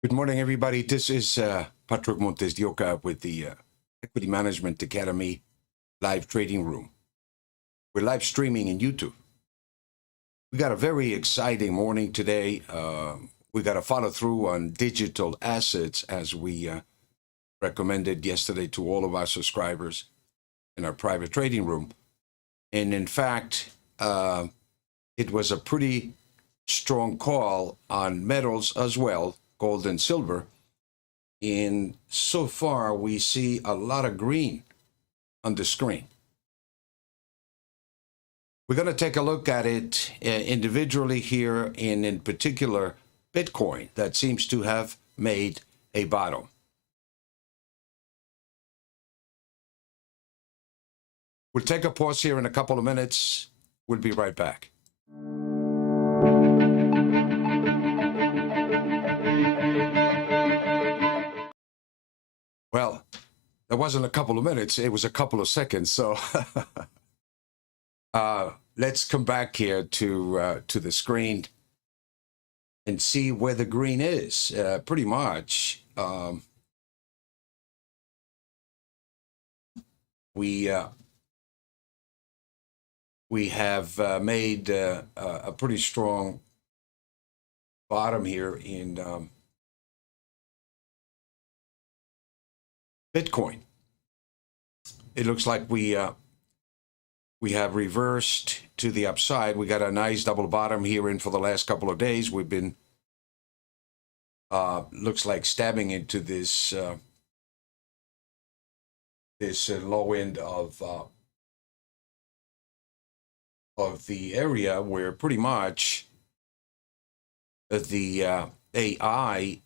Good morning, everybody. This is Patrick MontesDeOca with the Equity Management Academy live trading room. We're live streaming in YouTube. We got a very exciting morning today. We got to follow through on digital assets as we recommended yesterday to all of our subscribers in our private trading room. And in fact, it was a pretty strong call on metals as well, gold and silver. And so far, we see a lot of green on the screen. We're going to take a look at it individually here, and in particular, Bitcoin, that seems to have made a bottom. We'll take a pause here in a couple of minutes. We'll be right back. Well, that wasn't a couple of minutes, it was a couple of seconds. So let's come back here to the screen and see where the green is. Pretty much, we have made a pretty strong bottom here in Bitcoin. It looks like we have reversed to the upside. We got a nice double bottom here in for the last couple of days. We've been looks like stabbing into this low end of the area where pretty much the AI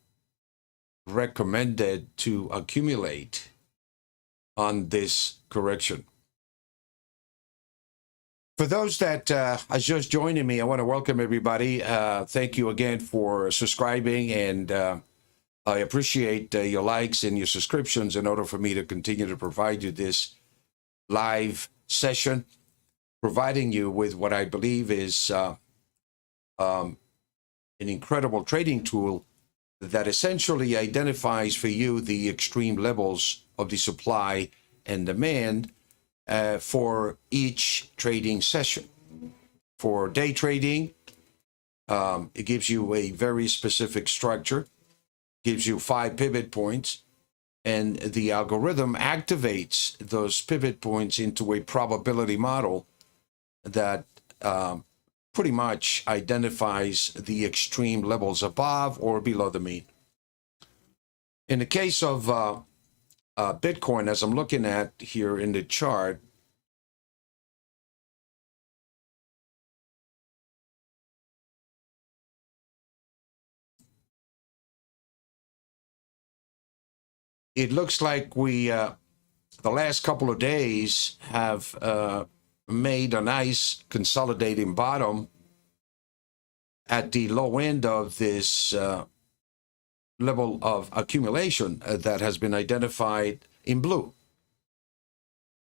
recommended to accumulate on this correction. For those that are just joining me, I want to welcome everybody. Thank you again for subscribing, and I appreciate your likes and your subscriptions in order for me to continue to provide you this live session, providing you with what I believe is an incredible trading tool that essentially identifies for you the extreme levels of the supply and demand for each trading session. For day trading, it gives you a very specific structure, gives you 5 pivot points, and the algorithm activates those pivot points into a probability model that pretty much identifies the extreme levels above or below the mean. In the case of Bitcoin, as I'm looking at here in the chart, it looks like we, the last couple of days, have made a nice consolidating bottom at the low end of this level of accumulation that has been identified in blue.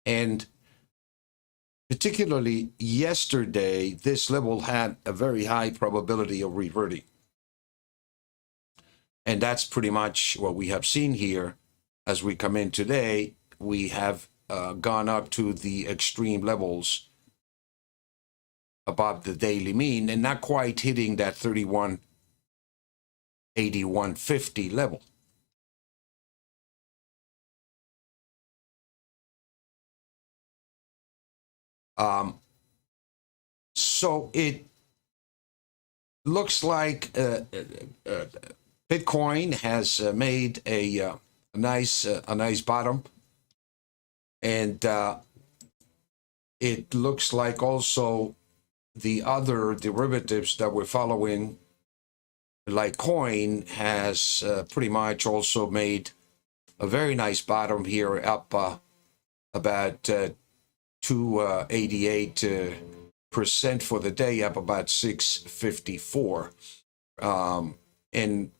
And particularly yesterday, this level had a very high probability of reverting. And that's pretty much what we have seen here. As we come in today, we have gone up to the extreme levels above the daily mean and not quite hitting that 31.8150 level. So it looks like Bitcoin has made a nice bottom, and it looks like also the other derivatives that we're following, like coin, has pretty much also made a very nice bottom here, up about 288% for the day, up about 654. And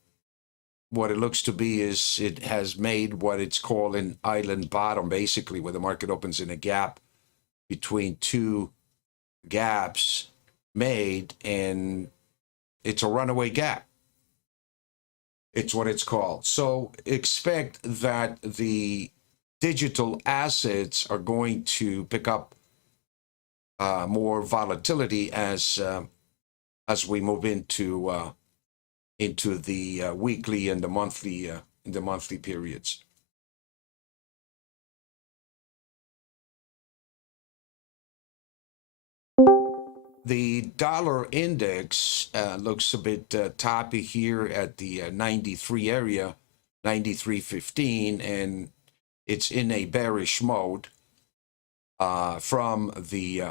what it looks to be is it has made what it's called an island bottom, basically, where the market opens in a gap between two gaps made, and it's a runaway gap. It's what it's called. So expect that the digital assets are going to pick up more volatility as we move into the weekly and the monthly periods. The dollar index looks a bit toppy here at the 93 area, 93.15, and it's in a bearish mode from the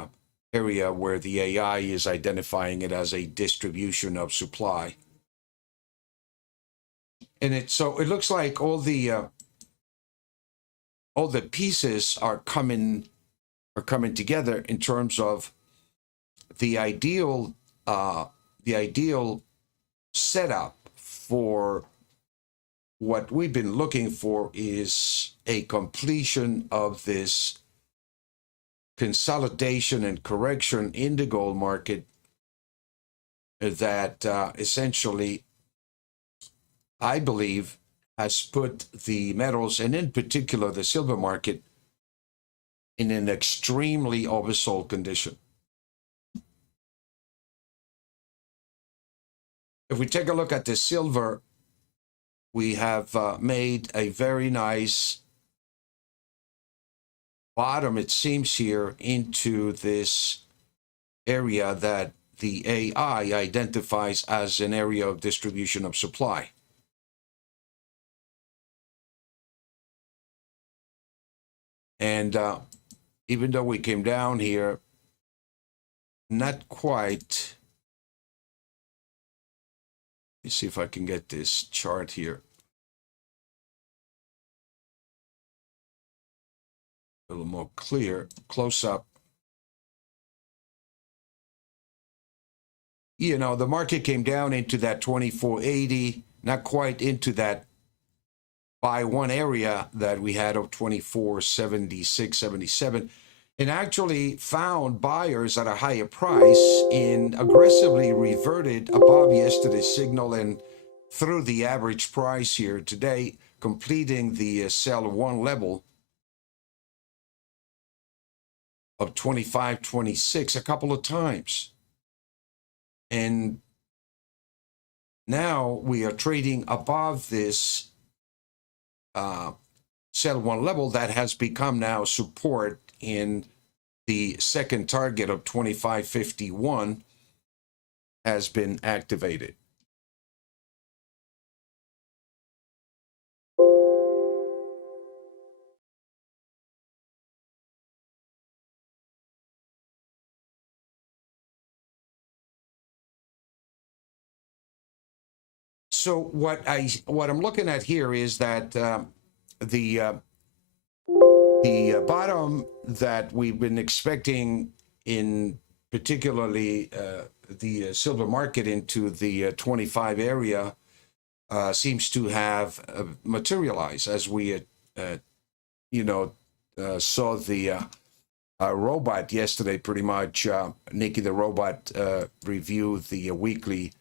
area where the AI is identifying it as a distribution of supply. And so it looks like all the pieces are coming together in terms of the ideal setup for what we've been looking for is a completion of this consolidation and correction in the gold market that essentially, I believe, has put the metals, and in particular the silver market, in an extremely oversold condition. If we take a look at the silver, we have made a very nice bottom, it seems here, into this area that the AI identifies as an area of distribution of supply. And even though we came down here, not quite. Let me see if I can get this chart here a little more clear, close up. You know, the market came down into that 2480, not quite into that buy one area that we had of 2476, 77, and actually found buyers at a higher price and aggressively reverted above yesterday's signal and through the average price here today, completing the sell one level of 25.26 a couple of times. And now we are trading above this sell one level that has become now support in the second target of 25.51 has been activated. So what I'm looking at here is that the bottom that we've been expecting, in particularly the silver market, into the 25 area seems to have materialized, as we saw the robot yesterday. Pretty much Nikki the robot reviewed the weekly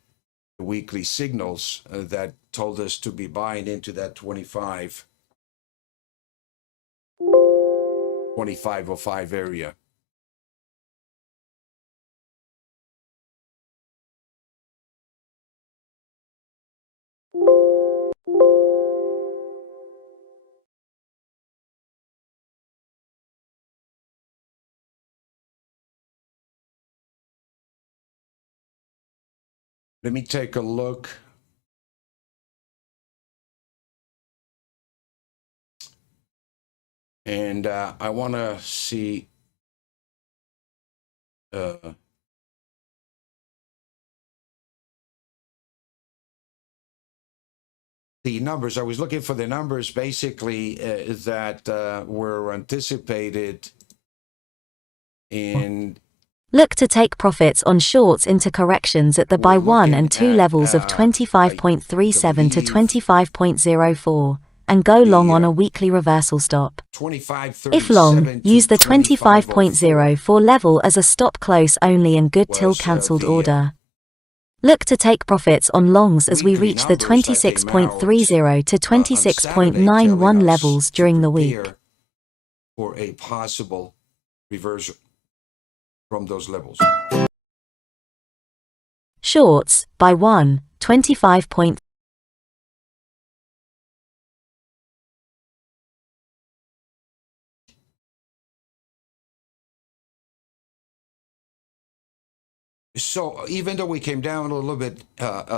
signals that told us to be buying into that 2505 area. Let me take a look. And I want to see the numbers. I was looking for the numbers basically that were anticipated in. Look to take profits on shorts into corrections at the buy 1 and 2 levels of 25.37 to 25.04 and go long on a weekly reversal stop. If long, use the 25.04 level as a stop close only in good till cancelled order. Look to take profits on longs as we weekly reach the numbers that came out, 26.30 to on Saturday, telling 26.91 us levels during to the week. prepare for a possible reversion from those levels. Shorts, by 1, 25. So even though we came down a little bit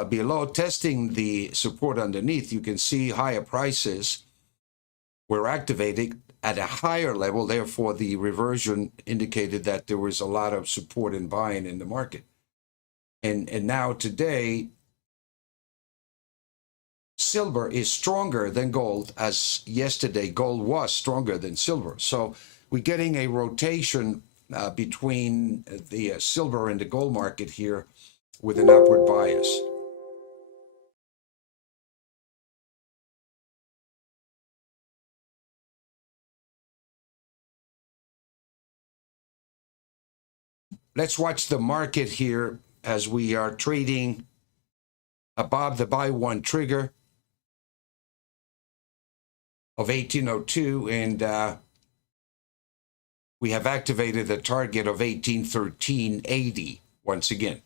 below, testing the support underneath, you can see higher prices were activated at a higher level. Therefore, the reversion indicated that there was a lot of support and buying in the market. And now today, silver is stronger than gold, as yesterday gold was stronger than silver. So we're getting a rotation between the silver and the gold market here with an upward bias. Let's watch the market here as we are trading above the buy one trigger of 1802, and we have activated the target of 1813.80 once again.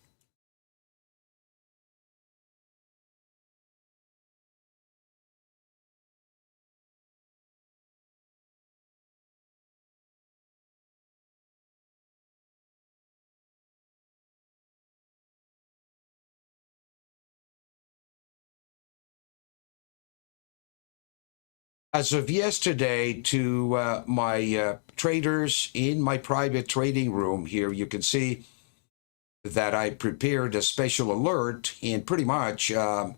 As of yesterday, to my traders in my private trading room here, you can see that I prepared a special alert, and pretty much I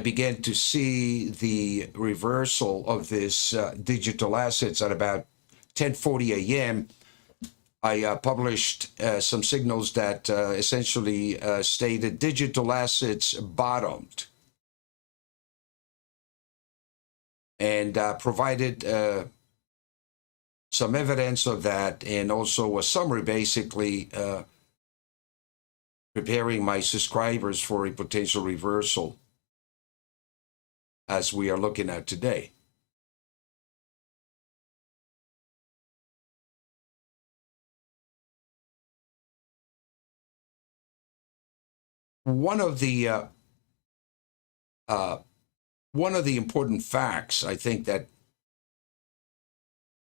began to see the reversal of this digital assets at about 10:40 a.m. I published some signals that essentially stated digital assets bottomed, and provided some evidence of that, and also a summary basically preparing my subscribers for a potential reversal as we are looking at today. One of the important facts I think that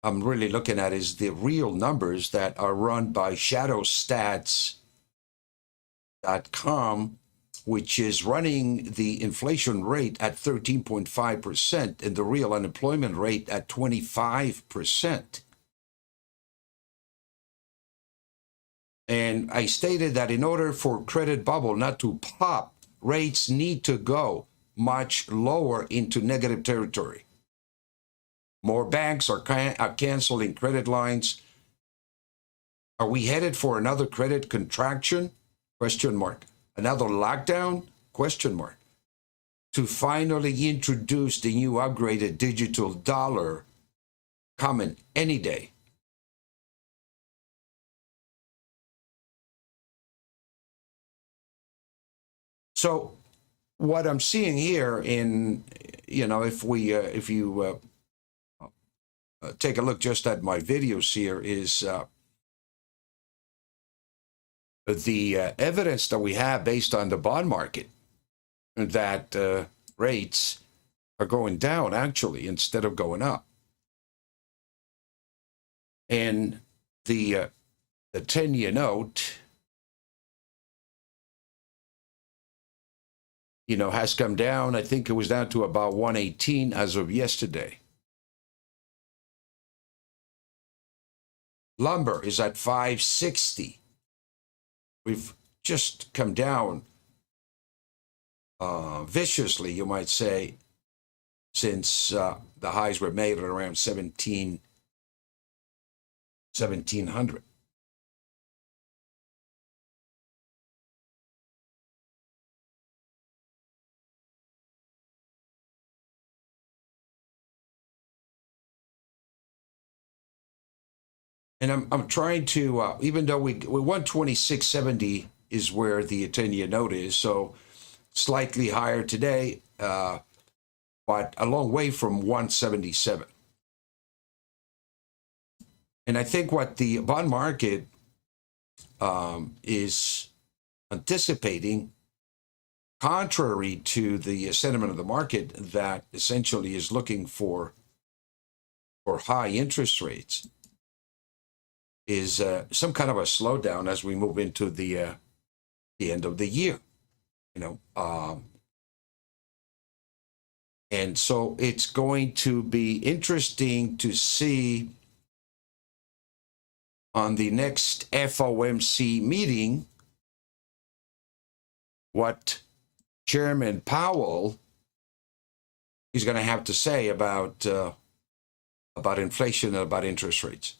I'm really looking at is the real numbers that are run by shadowstats.com, which is running the inflation rate at 13.5% and the real unemployment rate at 25%. And I stated that in order for credit bubble not to pop, rates need to go much lower into negative territory. More banks are canceling credit lines. Are we headed for another credit contraction? Question mark. Another lockdown? Question mark. To finally introduce the new upgraded digital dollar coming any day. So what I'm seeing here in, if you take a look just at my videos here, is the evidence that we have based on the bond market that rates are going down actually instead of going up. And the 10-year note, has come down. I think it was down to about 118 as of yesterday. Lumber is at 560. We've just come down viciously, you might say, since the highs were made at around 1700. And I'm trying to, even though we 126.70 is where the 10-year note is. So slightly higher today, but a long way from 177. And I think what the bond market is anticipating, contrary to the sentiment of the market that essentially is looking for high interest rates, is some kind of a slowdown as we move into the end of the year, and so it's going to be interesting to see on the next FOMC meeting what Chairman Powell is going to have to say about inflation and about interest rates.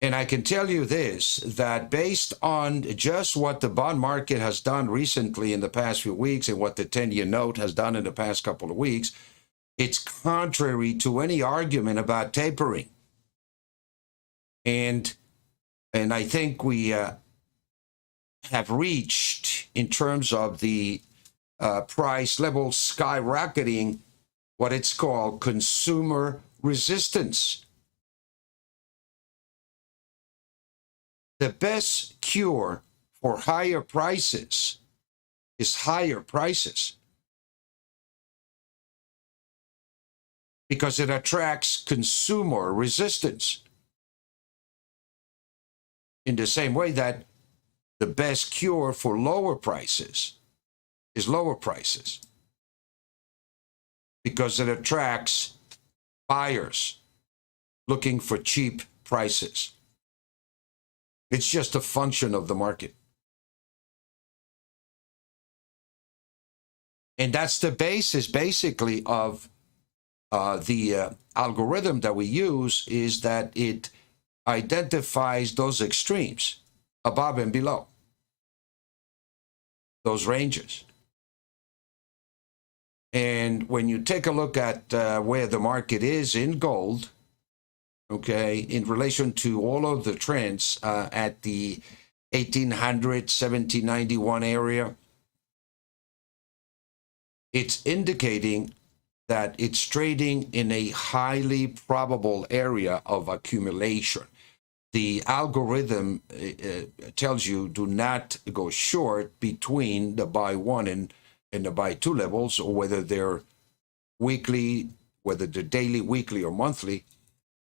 And I can tell you this, that based on just what the bond market has done recently in the past few weeks and what the 10-year note has done in the past couple of weeks, it's contrary to any argument about tapering. And I think we have reached, in terms of the price level skyrocketing, what it's called consumer resistance. The best cure for higher prices is higher prices, because it attracts consumer resistance. In the same way that the best cure for lower prices is lower prices, because it attracts buyers looking for cheap prices. It's just a function of the market. And that's the basis, basically, of the algorithm that we use, is that it identifies those extremes, above and below, those ranges. And when you take a look at where the market is in gold, okay, in relation to all of the trends at the 1800, 1791 area, it's indicating that it's trading in a highly probable area of accumulation. The algorithm tells you do not go short between the buy one and the buy two levels, or whether they're weekly, whether they're daily, weekly, or monthly,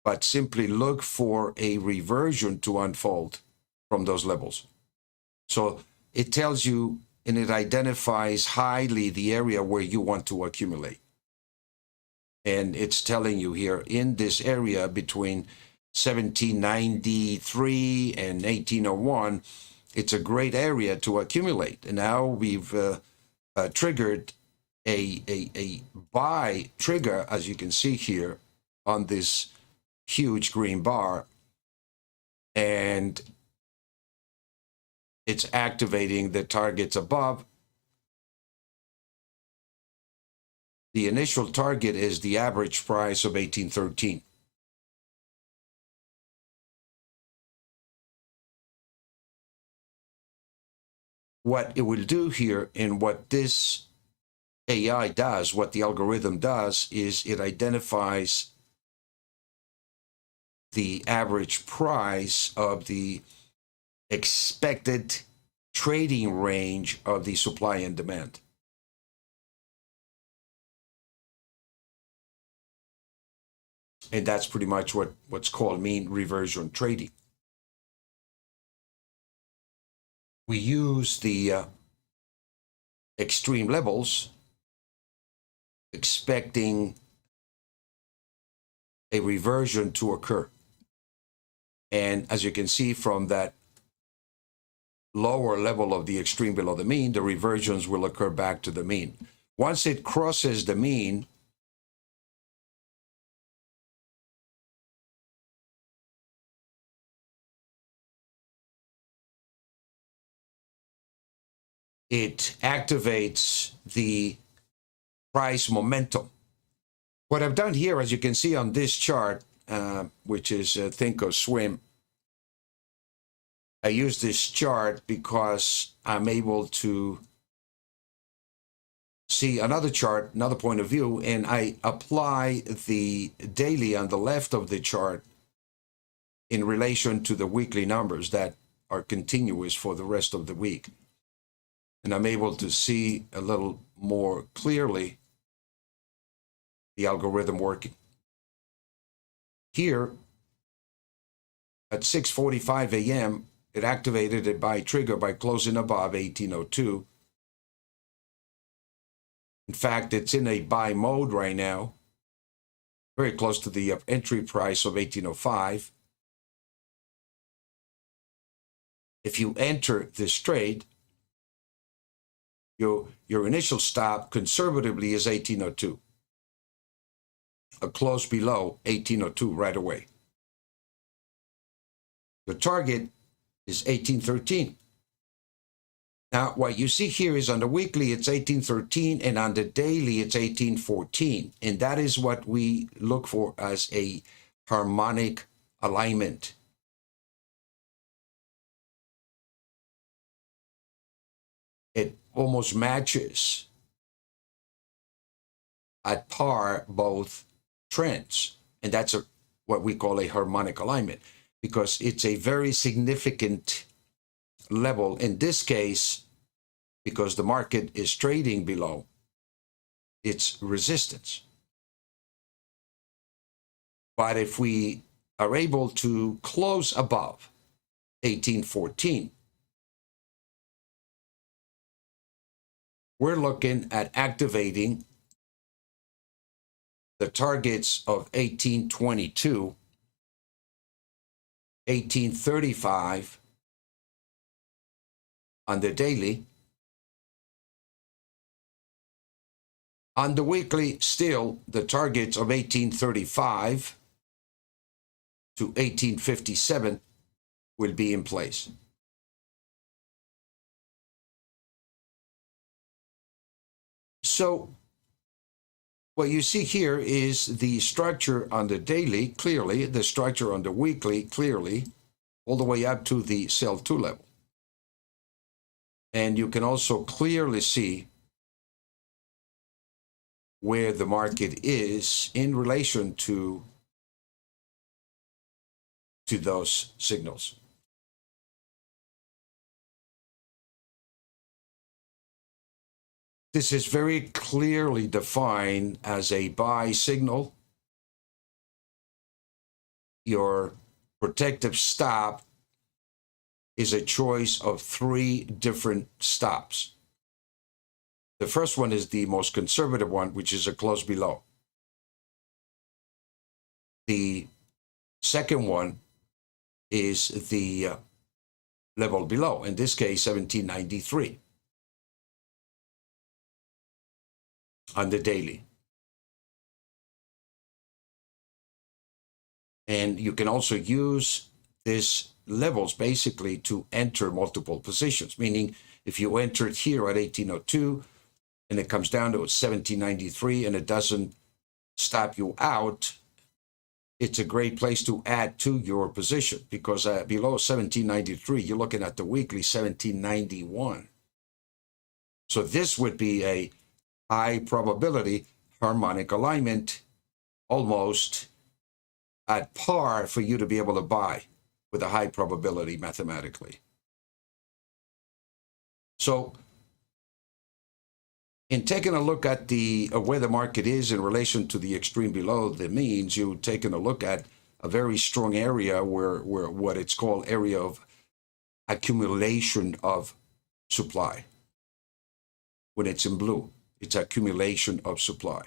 but simply look for a reversion to unfold from those levels. So it tells you, and it identifies highly the area where you want to accumulate. And it's telling you here, in this area between 1793 and 1801, it's a great area to accumulate. And now we've triggered a buy trigger, as you can see here, on this huge green bar, and it's activating the targets above. The initial target is the average price of 1813. What it will do here, and what this AI does, what the algorithm does, is it identifies the average price of the expected trading range of the supply and demand. And that's pretty much what's called mean reversion trading. We use the extreme levels, expecting a reversion to occur. And as you can see from that lower level of the extreme below the mean, the reversions will occur back to the mean. Once it crosses the mean, it activates the price momentum. What I've done here, as you can see on this chart, which is Think or Swim, I use this chart because I'm able to see another chart, another point of view, and I apply the daily on the left of the chart in relation to the weekly numbers that are continuous for the rest of the week. And I'm able to see a little more clearly the algorithm working. Here, at 6:45 a.m., it activated a buy trigger by closing above 1802. In fact, it's in a buy mode right now, very close to the entry price of 1805. If you enter this trade, your initial stop conservatively is 1802. A close below 1802 right away. The target is 1813. Now, what you see here is on the weekly, it's 1813, and on the daily, it's 1814. And that is what we look for as a harmonic alignment. It almost matches at par both trends. And that's what we call a harmonic alignment, because it's a very significant level in this case, because the market is trading below its resistance. But if we are able to close above 1814, we're looking at activating the targets of 1822, 1835 on the daily. On the weekly, still the targets of 1835 to 1857 will be in place. So what you see here is the structure on the daily, clearly, the structure on the weekly, clearly, all the way up to the sell 2 level. And you can also clearly see where the market is in relation to those signals. This is very clearly defined as a buy signal. Your protective stop is a choice of 3 different stops. The first one is the most conservative one, which is a close below. The second one is the level below, in this case, 1793 on the daily. And you can also use these levels basically to enter multiple positions, meaning if you entered here at 1802 and it comes down to 1793 and it doesn't stop you out, it's a great place to add to your position, because below 1793, you're looking at the weekly 1791. So this would be a high probability harmonic alignment, almost at par for you to be able to buy with a high probability mathematically. So in taking a look at the where the market is in relation to the extreme below the means, you're taking a look at a very strong area where what it's called area of accumulation of supply. When it's in blue, it's accumulation of supply.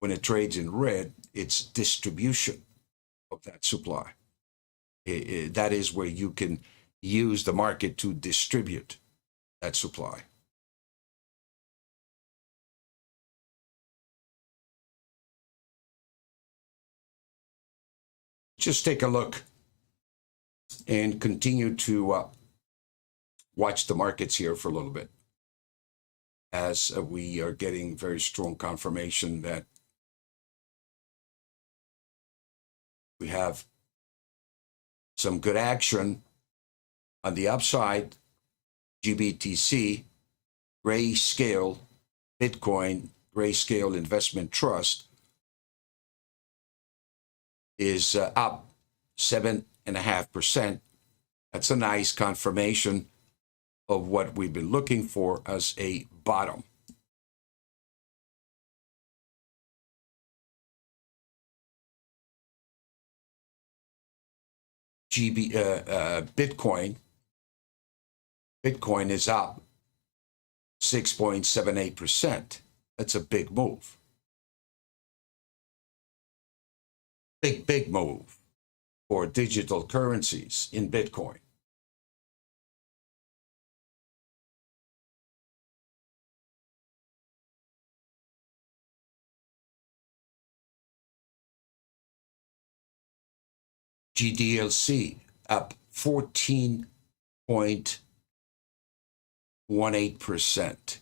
When it trades in red, it's distribution of that supply. That is where you can use the market to distribute that supply. Just take a look and continue to watch the markets here for a little bit, as we are getting very strong confirmation that we have some good action On the upside, GBTC, Grayscale, Bitcoin, Grayscale Investment Trust is up 7.5%. That's a nice confirmation of what we've been looking for as a bottom. Bitcoin is up 6.78%. That's a big move. Big move for digital currencies in Bitcoin. GDLC up 14.18%.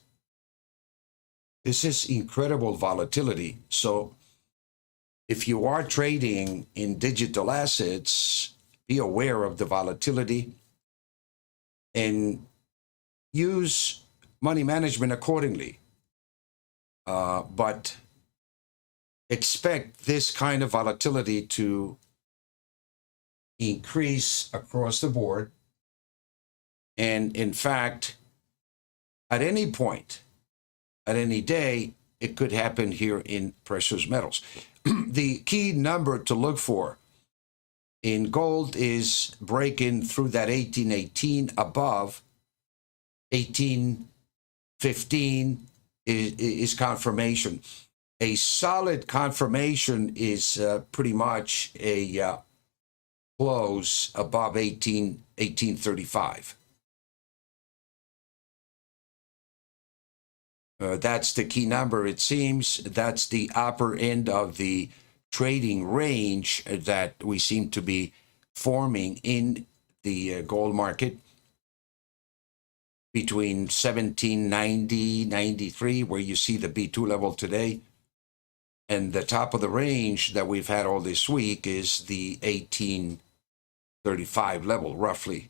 This is incredible volatility. So if you are trading in digital assets, be aware of the volatility and use money management accordingly. But expect this kind of volatility to increase across the board. And in fact, at any point, at any day, it could happen here in precious metals. The key number to look for in gold is breaking through that 1818 above. 1815 is confirmation. A solid confirmation is pretty much a close above 1835. That's the key number, it seems. That's the upper end of the trading range that we seem to be forming in the gold market between 1790, 93, where you see the B2 level today, and the top of the range that we've had all this week is the 1835 level, roughly.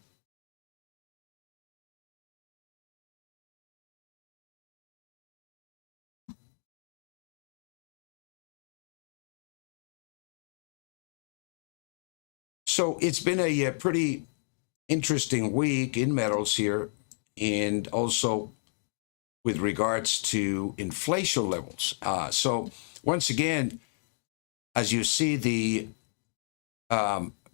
So it's been a pretty interesting week in metals here, and also with regards to inflation levels. So once again, as you see, the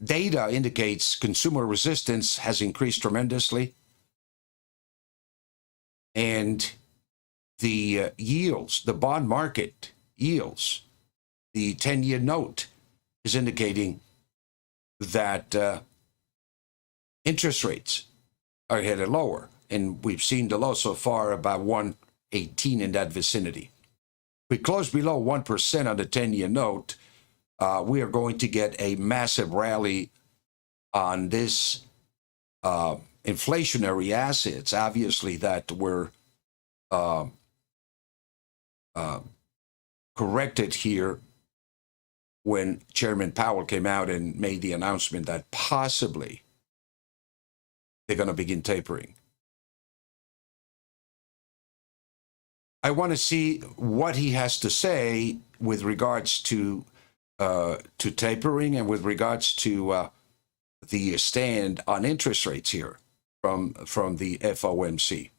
data indicates consumer resistance has increased tremendously, and the yields, the bond market yields, the 10-year note is indicating that interest rates are headed lower. And we've seen the low so far about 118 in that vicinity. If we close below 1% on the 10-year note, we are going to get a massive rally on this inflationary assets, obviously, that were corrected here when Chairman Powell came out and made the announcement that possibly they're going to begin tapering. I want to see what he has to say with regards to tapering and with regards to the stand on interest rates here from the FOMC.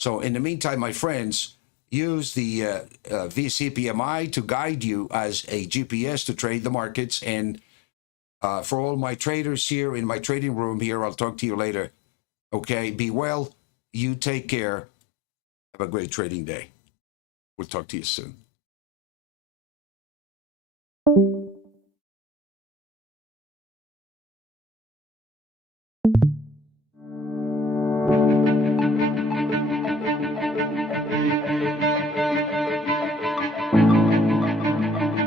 So in the meantime, my friends, use the VCPMI to guide you as a GPS to trade the markets. And for all my traders here in my trading room here, I'll talk to you later. Okay, be well. You take care. Have a great trading day. We'll talk to you soon.